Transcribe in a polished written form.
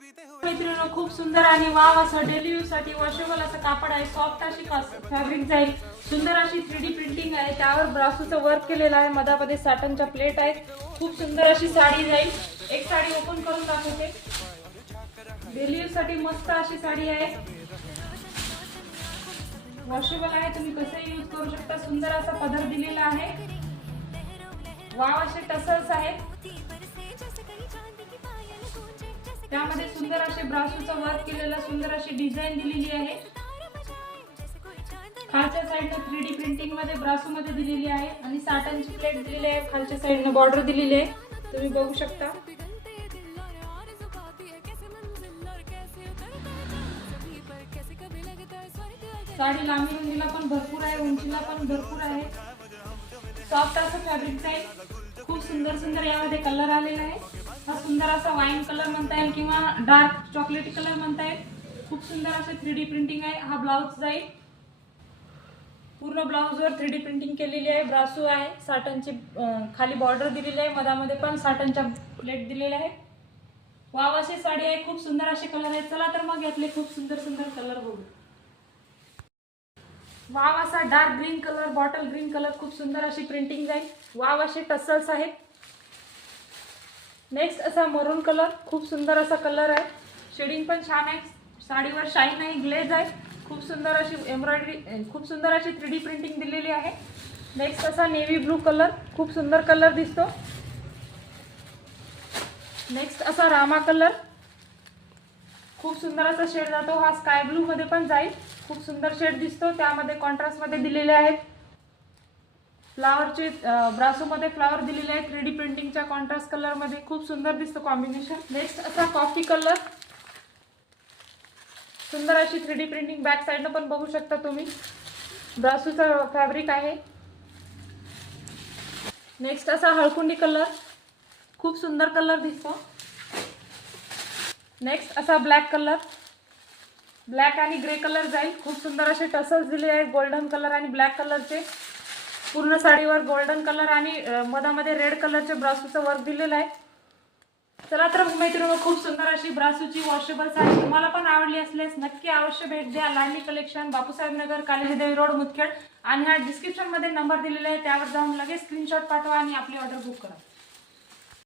मित्रांनो, खूप सुंदर आणि वाव असं डेली यूज साठी वॉशेबल असं कापड आहे. सॉफ्ट अशी फॅब्रिक जाईल. सुंदर अशी 3D प्रिंटिंग आहे. त्यावर ब्रासोचं वर्क केलेलं आहे. मधामध्ये साटनच्या प्लेट आहेत. खूप सुंदर अशी साडी जाईल. एक साडी ओपन करून दाखवते. डेली यूज साठी मस्त अशी साडी आहे. वॉशेबल आहे, तुम्ही कसंही यूज करू शकता. सुंदर असा पदर दिलेला आहे. वाव असे टसल्स आहेत. त्यामध्ये सुंदर असे ब्रासोचं वर्क केलेलं सुंदर अशी डिझाइन दिलेली आहे. खालच्या साइडने 3D प्रिंटिंग मध्ये ब्रासो मध्ये दिलेली आहे आणि साटनची प्लेट दिलेली आहे. खालच्या साइडने बॉर्डर दिलेली आहे, तुम्ही बघू शकता. साडी लांबी रुंदीला पण भरपूर आहे, उंचीला पण भरपूर आहे. सॉफ्ट असं फॅब्रिक आहे. खूप सुंदर सुंदर यामध्ये कलर आलेला आहे. हा सुंदर असा वाईन कलर म्हणता येईल किंवा डार्क चॉकलेटी कलर म्हणता येईल. खूप सुंदर असे 3D प्रिंटिंग आहे. हा ब्लाउज जाईल. पूर्ण ब्लाउजवर 3D प्रिंटिंग केलेली आहे. ब्रासो आहे. साटनची खाली बॉर्डर दिलेली आहे. मधामध्ये पण साटनच्या प्लेट दिलेल्या आहे. वाव अशी साडी आहे. खूप सुंदर असे कलर आहेत. चला तर मग यातले खूप सुंदर सुंदर कलर बघू. वाव असा dark green colour, bottle green colour, खूप सुंदर अशी प्रिंटिंग जाईल. वाव असे टसल्स आहेत. नेक्स्ट असा मरून कलर, खूप सुंदर असा कलर आहे. शेडिंग पण छान आहे. साडीवर शाईन आहे, ग्लेज आहे. खूप सुंदर अशी एम्ब्रॉयडरी, खूप सुंदर अशी 3D प्रिंटिंग दिलेली आहे. नेक्स्ट असा नेव्ही ब्लू कलर, खूप सुंदर कलर दिसतो. नेक्स्ट असा रामा कलर, खूप सुंदर असा शेड जातो. हा स्काय ब्लू मध्ये पण जाईल. खूप सुंदर शेड दिसतो. त्यामध्ये कॉन्ट्रास्ट मध्ये दिलेले आहेत. फ्लावरचे ब्रासो मध्ये फ्लावर दिलेले आहेत 3D प्रिंटिंगच्या कॉन्ट्रास्ट कलर मध्ये. खूप सुंदर दिसतो कॉम्बिनेशन. नेक्स्ट असा कॉफी कलर, सुंदर अशी 3D प्रिंटिंग बॅक साइडनं पण बघू शकता तुम्ही. ब्रासोचा फॅब्रिक आहे. नेक्स्ट असा हळकुंडी कलर, खूप सुंदर कलर दिसतो. नेक्स्ट असा ब्लॅक कलर, ब्लॅक आणि ग्रे कलर जाईल. खूप सुंदर असे टसल्स दिले आहेत गोल्डन कलर आणि ब्लॅक कलरचे. पूर्ण साडीवर गोल्डन कलर आणि मधामध्ये रेड कलरचे ब्रासोचं वर्क दिलेलं आहे. चला तर मैत्रिणी, खूप सुंदर अशी ब्रासोची वॉशेबल साडी तुम्हाला पण आवडली असल्यास नक्की अवश्य भेट द्या. लाडली कलेक्शन, बापूसाहेब नगर, कालिदेवी रोड, मुदखेड. आणि हा डिस्क्रिप्शन मध्ये नंबर दिलेला आहे, त्यावर जाऊन लगेच स्क्रीनशॉट पाठवा आणि आपली ऑर्डर बुक करा.